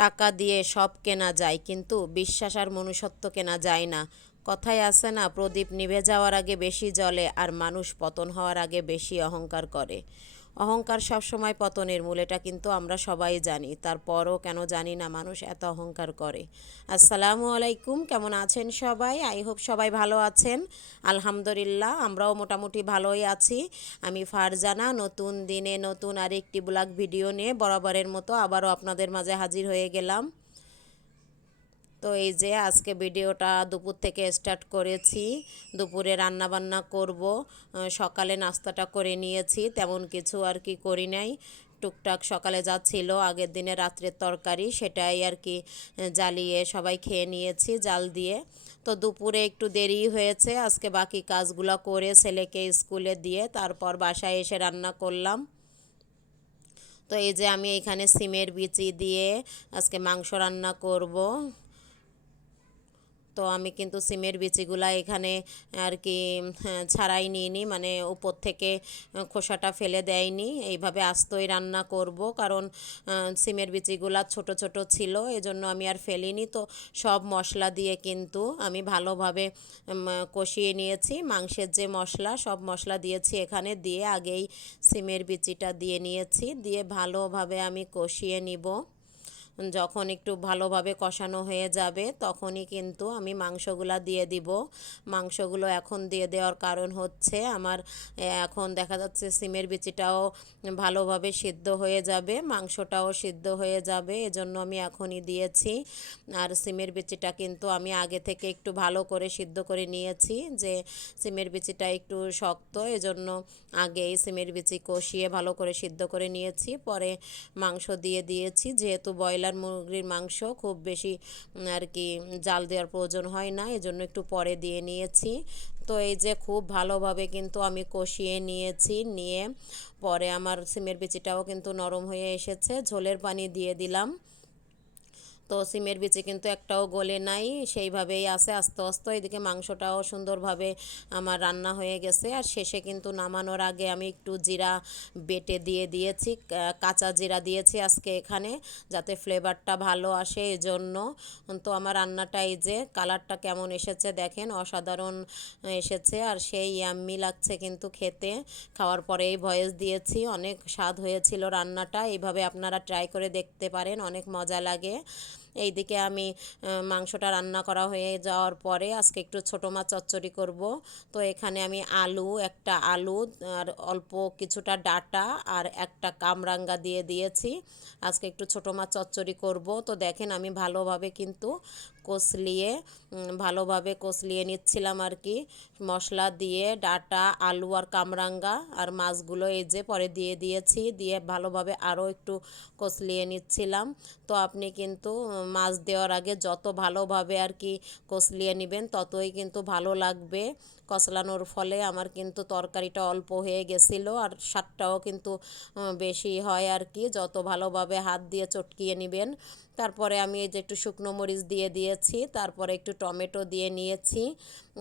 টাকা দিয়ে সব কেনা যায়, কিন্তু বিশ্বাস আর মনুষ্যত্ব কেনা যায় না। কথায় আছে না, প্রদীপ নিভে যাওয়ার আগে বেশি জলে আর মানুষ পতন হওয়ার আগে বেশি অহংকার করে। অহংকার সবসময় পতনের মূল, এটা কিন্তু আমরা সবাই জানি। তারপরও কেন জানি না মানুষ এত অহংকার করে। আসসালামু আলাইকুম, কেমন আছেন সবাই? আই হোপ সবাই ভালো আছেন। আলহামদুলিল্লাহ, আমরাও মোটামুটি ভালোই আছি। আমি ফারজানা, নতুন দিনে নতুন আরেকটি ব্লগ ভিডিও নিয়ে বরাবরের মতো আবারও আপনাদের মাঝে হাজির হয়ে গেলাম। তো এই যে আজকে ভিডিওটা দুপুর থেকে স্টার্ট করেছি। দুপুরে রান্না বান্না করব সকালে নাস্তাটা করে নিয়েছি, তেমন কিছু আর কি করি নাই। টুকটাক সকালে যা ছিল, আগের দিনে রাত্রের তরকারি, সেটাই আর কি জ্বালিয়ে সবাই খেয়ে নিয়েছি, জাল দিয়ে। তো দুপুরে একটু দেরি হয়েছে, আজকে বাকি কাজগুলো করে ছেলেকে স্কুলে দিয়ে তারপর বাসায় এসে রান্না করলাম। তো এই যে আমি এখানে সিমের বিচি দিয়ে আজকে মাংস রান্না করব। তো আমি কিন্তু সিমের বিচিগুলা এখানে আর কি হ্যাঁ, ছাড়াই নিইনি। মানে উপর থেকে খোসাটা ফেলে দেয়নি। এইভাবে আস্তই রান্না করব। কারণ সিমের বিচিগুলা ছোট ছোট ছিল। এজন্য আমি আর ফেলিনি। তো সব মশলা দিয়ে কিন্তু আমি ভালোভাবে কষিয়ে নিয়েছি। মাংসের যে মশলা সব মশলা দিয়েছি এখানে। দিয়ে আগেই সিমের বিচিটা দিয়ে নিয়েছি। দিয়ে ভালোভাবে আমি কষিয়ে নিব। যখন একটু ভালোভাবে কষানো হয়ে যাবে, তখনই কিন্তু আমি মাংসগুলা দিয়ে দিব। মাংসগুলো এখন দিয়ে দেওয়ার কারণ হচ্ছে আমার এখন দেখা যাচ্ছে সিমের বিচিটাও ভালোভাবে সিদ্ধ হয়ে যাবে, মাংসটাও সিদ্ধ হয়ে যাবে, এজন্য আমি এখনই দিয়েছি। আর সিমের বিচিটা কিন্তু আমি আগে থেকে একটু ভালো করে সিদ্ধ করে নিয়েছি যে সিমের বিচিটা একটু শক্ত, এজন্য আগেই সিমের বিচি কষিয়ে ভালো করে সিদ্ধ করে নিয়েছি। পরে মাংস দিয়ে দিয়েছি, যেহেতু ব্রয়লার ব্রয়লার মুরগির মাংস খুব বেশি আর কি জাল দেওয়ার প্রয়োজন হয় না, এজন্য একটু পরে দিয়ে নিয়েছি। তো এই যে খুব ভালোভাবে কিন্তু আমি কষিয়ে নিয়েছি, নিয়ে পরে আমার সিমের বিচিটাও কিন্তু নরম হয়ে এসেছে, ঝোলের পানি দিয়ে দিলাম। তো সিমের বিচি কিন্তু একটাও গলে নাই, সেইভাবেই আছে। আস্তে আস্তে এদিকে মাংসটাও সুন্দরভাবে আমার রান্না হয়ে গেছে। আর শেষে কিন্তু নামানোর আগে আমি একটু জিরা বেটে দিয়ে দিয়েছি কাঁচা জিরা দিয়েছি আজকে এখানে, যাতে ফ্লেভারটা ভালো আসে এই জন্য তো আমার রান্নাটা এই যে, কালারটা কেমন এসেছে দেখেন, অসাধারণ এসেছে। আর সেই ইয়াম্মি লাগছে কিন্তু খেতে। খাওয়ার পরেই ভয়েস দিয়েছি, অনেক স্বাদ হয়েছিল রান্নাটা। এইভাবে আপনারা ট্রাই করে দেখতে পারেন, অনেক মজা লাগে। এইদিকে আমি মাংসটা রান্না করা হয়ে যাওয়ার পরে আজকে একটু ছোটো মাছ চচ্চড়ি করব। তো এখানে আমি আলু, একটা আলু আর অল্প কিছুটা ডাটা আর একটা কামরাঙ্গা দিয়ে দিয়েছি। আজকে একটু ছোটো মাছ চচ্চড়ি করব। তো দেখেন আমি ভালোভাবে কিন্তু কষলিয়ে ভালোভাবে কষলিয়ে নিচ্ছিলাম আর কি। মশলা দিয়ে ডাটা, আলু আর কামরাঙ্গা আর মাছগুলো এই যে পরে দিয়ে দিয়েছি, দিয়ে ভালোভাবে আরও একটু কষলিয়ে নিচ্ছিলাম। তো আপনি কিন্তু মাছ দেওয়ার আগে যত ভালোভাবে আর কি কষলিয়ে নেবেন ততই কিন্তু ভালো লাগবে। কষলানোর ফলে আমার কিন্তু তরকারিটা অল্প হয়ে গেছিল আর স্বাদটাও কিন্তু বেশি হয় আর কি। যত ভালোভাবে হাত দিয়ে চটকিয়ে নেবেন তারপরে আমি এই যে একটু শুকনো মরিচ দিয়ে দিয়েছি, তারপরে একটু টমেটো দিয়ে নিয়েছি,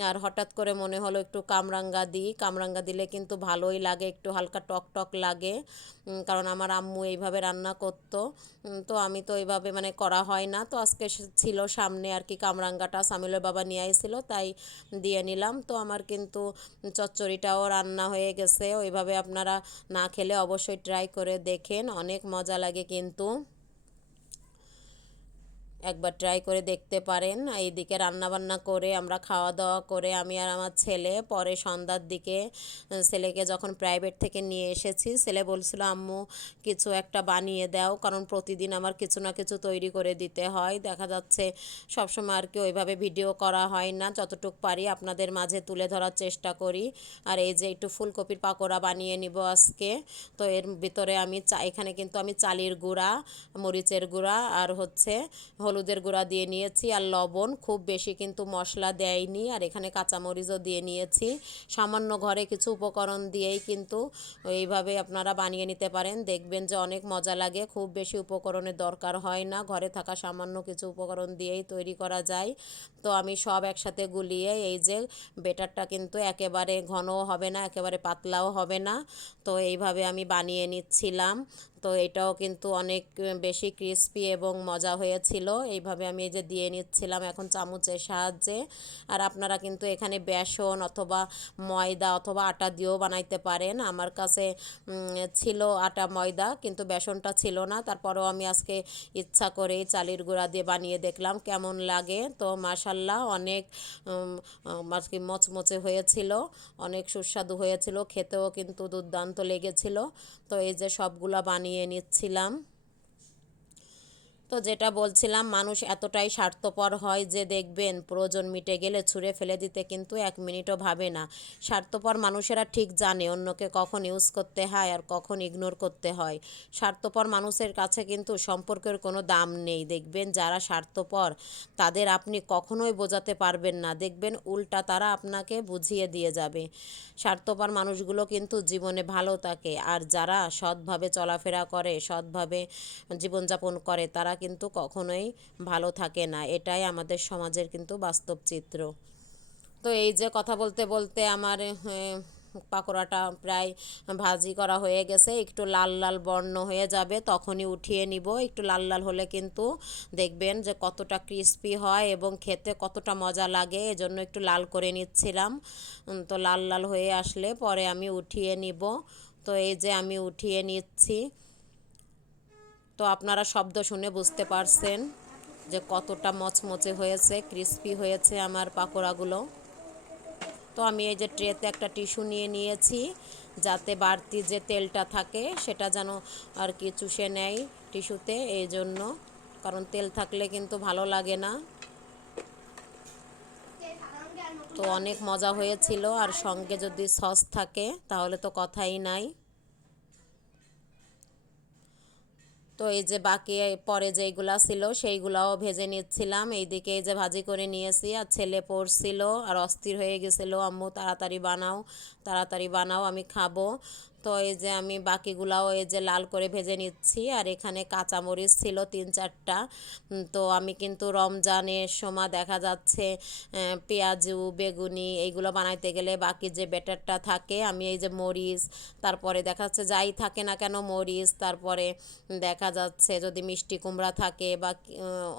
আর হঠাৎ করে মনে হলো একটু কামরাঙ্গা দিই। কামরাঙ্গা দিলে কিন্তু ভালোই লাগে, একটু হালকা টক টক লাগে কারণ আমার আম্মু এইভাবে রান্না করতো। তো আমি তো এইভাবে মানে করা হয় না। তো আজকে ছিল সামনে আর কি কামরাঙ্গাটা, সামিলের বাবা নিয়ে আইছিল, তাই দিয়ে নিলাম। তো আমার কিন্তু চচ্চড়িটাও রান্না হয়ে গেছে। ওইভাবে আপনারা না খেলে অবশ্যই ট্রাই করে দেখেন, অনেক মজা লাগে কিন্তু। একবার ট্রাই করে দেখতে পারেন। এইদিকে রান্নাবান্না করে, আমরা খাওয়া দাওয়া করে আমি আর আমার ছেলে পরে সন্ধ্যার দিকে ছেলেকে যখন প্রাইভেট থেকে নিয়ে এসেছি, ছেলে বলছিল, আম্মু, কিছু একটা বানিয়ে দাও, কারণ প্রতিদিন আমার কিছু না কিছু তৈরি করে দিতে হয়। দেখা যাচ্ছে সবসময় আর কি ওইভাবে ভিডিও করা হয় না। যতটুকু পারি আপনাদের মাঝে তুলে ধরার চেষ্টা করি। আর এই যে একটু ফুলকপির পাকোড়া বানিয়ে নিব আজকে। তো এর ভিতরে আমি চা, এখানে কিন্তু আমি চালির গুঁড়া, মরিচের গুঁড়া আর হচ্ছে হলুদের গুঁড়া দিয়ে নিয়েছি আর লবণ। খুব বেশি কিন্তু মশলা দেয়নি আর এখানে কাঁচামরিচও দিয়ে নিয়েছি। সামান্য ঘরে কিছু উপকরণ দিয়েই কিন্তু এইভাবে আপনারা বানিয়ে নিতে পারেন। দেখবেন যে অনেক মজা লাগে, খুব বেশি উপকরণের দরকার হয় না। ঘরে থাকা সামান্য কিছু উপকরণ দিয়েই তৈরি করা যায়। তো আমি সব একসাথে গুলিয়ে এই যে বেটারটা কিন্তু একেবারে ঘনও হবে না, একেবারে পাতলাও হবে না। তো এইভাবে আমি বানিয়ে নিচ্ছিলাম। তো এটাও কিন্তু অনেক বেশি ক্রিস্পি এবং মজা হয়েছিল। এইভাবে আমি এই যে দিয়ে নিচ্ছিলাম এখন চামচের সাহায্যে। আর আপনারা কিন্তু এখানে বেসন অথবা ময়দা অথবা আটা দিয়েও বানাইতে পারেন। আমার কাছে ছিল আটা, ময়দা কিন্তু বেসনটা ছিল না। তারপরেও আমি আজকে ইচ্ছা করে চালের গুঁড়া দিয়ে বানিয়ে দেখলাম কেমন লাগে। তো মাসাল্লাহ অনেক আর কি মচমচে হয়েছিল, অনেক সুস্বাদু হয়েছিল, খেতেও কিন্তু দুর্দান্ত লেগেছিল। তো এই যে সবগুলা বানিয়ে নিচ্ছিলাম। তো যেটা বলছিলাম, মানুষ এতটাই স্বার্থপর হয় যে দেখবেন প্রয়োজন মিটে গেলে ছুঁড়ে ফেলে দিতে কিন্তু এক মিনিটও ভাবে না। স্বার্থপর মানুষেরা ঠিক জানে অন্যকে কখন ইউজ করতে হয় আর কখন ইগনোর করতে হয়। স্বার্থপর মানুষের কাছে কিন্তু সম্পর্কের কোনো দাম নেই। দেখবেন যারা স্বার্থপর, তাদের আপনি কখনোই বোঝাতে পারবেন না। দেখবেন উল্টা তারা আপনাকে বুঝিয়ে দিয়ে যাবে। স্বার্থপর মানুষগুলো কিন্তু জীবনে ভালো থাকে। আর যারা সৎভাবে চলাফেরা করে, সৎভাবে জীবনযাপন করে, তারা কিন্তু কখনোই ভালো থাকে না। এটাই আমাদের সমাজের কিন্তু বাস্তব চিত্র। তো এই যে কথা বলতে বলতে আমার পাকোড়াটা প্রায় ভাজি করা হয়ে গেছে। একটু লাল লাল বর্ণ হয়ে যাবে, তখনই উঠিয়ে নিব। একটু লাল লাল হলে কিন্তু দেখবেন যে কতটা ক্রিস্পি হয় এবং খেতে কতটা মজা লাগে। এজন্য একটু লাল করে নিচ্ছিলাম। তো লাল লাল হয়ে আসলে পরে আমি উঠিয়ে নিব। তো এই যে আমি উঠিয়ে নিচ্ছি। তো আপনারা শব্দ শুনে বুঝতে পারছেন যে কতটা মচমচে হয়েছে ক্রিস্পি হয়েছে আমার পাকোড়াগুলো। তো আমি এই যে ট্রেতে একটা টিস্যু নিয়ে নিয়েছি, যাতে বাড়তি যে তেলটা থাকে সেটা যেন আর কি চুষে নেয় টিস্যুতে, এই জন্য। কারণ তেল থাকলে কিন্তু ভালো লাগে না। তো অনেক মজা হয়েছিল, আর সঙ্গে যদি সস থাকে তাহলে তো কথাই নাই। তো এই যে বাকি পরে যেইগুলা ছিল সেইগুলাও ভেজে নিচ্ছিলাম। এইদিকে এই যে ভাজি করে নিয়েছি আর ছেলে পড়ছিল আর অস্থির হয়ে গেছিল, আম্মু, তাড়াতাড়ি বানাও তাড়াতাড়ি বানাও, আমি খাব। তো এই যে আমি বাকিগুলাও এই যে লাল করে ভেজে নিচ্ছি। আর এখানে কাঁচামরিচ ছিল তিন চারটা। তো আমি কিন্তু রমজানের সময় দেখা যাচ্ছে পেঁয়াজু, বেগুনি এইগুলো বানাইতে গেলে বাকি যে ব্যাটারটা থাকে, আমি এই যে মরিচ, তারপরে দেখা যাচ্ছে যাই থাকে না কেন মরিচ, তারপরে দেখা যাচ্ছে যদি মিষ্টি কুমড়া থাকে বা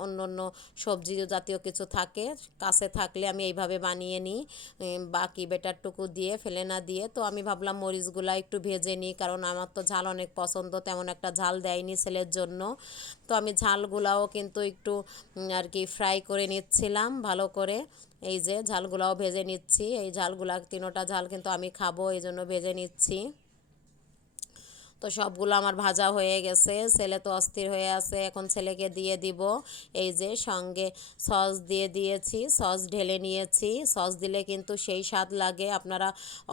অন্য অন্য সবজি জাতীয় কিছু থাকে, কাছে থাকলে আমি এইভাবে বানিয়ে নিই বাকি বেটারটুকু দিয়ে ফেলে না দিয়ে। তো আমি ভাবলাম মরিচগুলা একটু ভেজে ভেজে নিই কারণ আমার তো ঝাল অনেক পছন্দ, তেমন একটা ঝাল দেয়নি ছেলের জন্য। তো আমি ঝালগুলাও কিন্তু একটু আর কি ফ্রাই করে নিচ্ছিলাম ভালো করে। এই যে ঝালগুলাও ভেজে নিচ্ছি, এই ঝালগুলা, তিনোটা ঝাল কিন্তু আমি খাব, এই জন্য ভেজে নিচ্ছি। তো সবগুলো আমার ভাজা হয়ে গেছে। ছেলে তো অস্থির হয়ে আছে, এখন ছেলেকে দিয়ে দিব। এই যে সঙ্গে সস দিয়ে দিয়েছি, সস ঢেলে নিয়েছি। সস দিলে কিন্তু সেই স্বাদ লাগে। আপনারা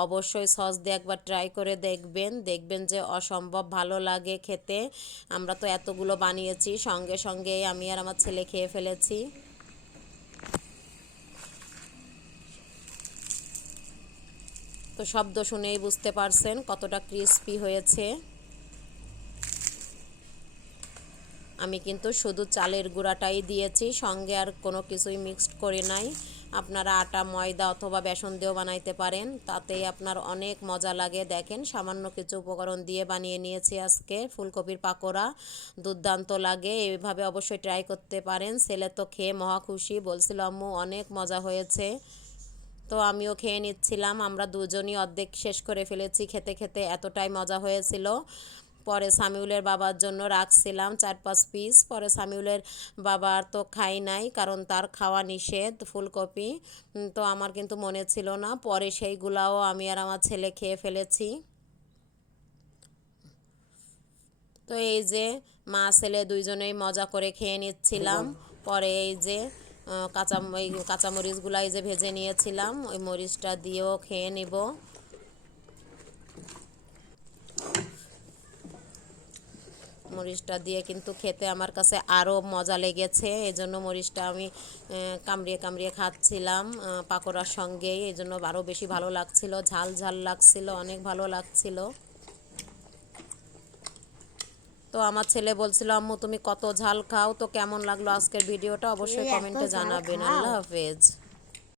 অবশ্যই সস দিয়ে একবার ট্রাই করে দেখবেন। দেখবেন যে অসম্ভব ভালো লাগে খেতে। আমরা তো এতগুলো বানিয়েছি, সঙ্গে সঙ্গে আমি আর আমার ছেলে খেয়ে ফেলেছি। তো শব্দ শুনেই বুঝতে পারছেন কতটা ক্রিস্পি হয়েছে। আমি কিন্তু শুধু চালের গুঁড়াটাই দিয়েছি, সঙ্গে আর কোনো কিছুই মিক্সড করি নাই। আপনারা আটা, ময়দা অথবা বেসন দিয়েও বানাইতে পারেন, তাতেই আপনার অনেক মজা লাগে। দেখেন, সামান্য কিছু উপকরণ দিয়ে বানিয়ে নিয়েছি আজকে, ফুলকপির পাকোড়া। দুর্দান্ত লাগে, এইভাবে অবশ্যই ট্রাই করতে পারেন। ছেলে তো খেয়ে মহা খুশি, বলছিল, আম্মু, অনেক মজা হয়েছে। তো আমিও খেয়ে নিচ্ছিলাম। আমরা দুজনই অর্ধেক শেষ করে ফেলেছি, খেতে খেতে এতটাই মজা হয়েছিল। পরে সামিউলের বাবার জন্য রাখছিলাম চার, পাঁচ পিস পরে সামিউলের বাবার তো খাই নাই, কারণ তার খাওয়া নিষেধ, ফুলকপি। তো আমার কিন্তু মনে ছিল না। পরে সেইগুলাও আমি আর আমার ছেলে খেয়ে ফেলেছি। তো এই যে মা, ছেলে দুইজনেই মজা করে খেয়ে নিচ্ছিলাম। পরে এই যে কাঁচা এই কাঁচামরিচগুলো এই যে ভেজে নিয়েছিলাম, ওই মরিচটা দিয়েও খেয়ে নিব। মরিচটা দিয়ে কিন্তু খেতে আমার কাছে আরও মজা লেগেছে। এই জন্য মরিচটা আমি কামড়িয়ে কামড়িয়ে খাচ্ছিলাম পাকোড়ার সঙ্গেই। এই জন্য আরও বেশি ভালো লাগছিল ঝাল ঝাল লাগছিল অনেক ভালো লাগছিল। তো আমার ছেলে বলছিল আম্মু তুমি কত ঝাল খাও তো কেমন লাগল আজকের ভিডিওটা? অবশ্যই কমেন্টে জানাবেন। আল্লাহ হাফেজ।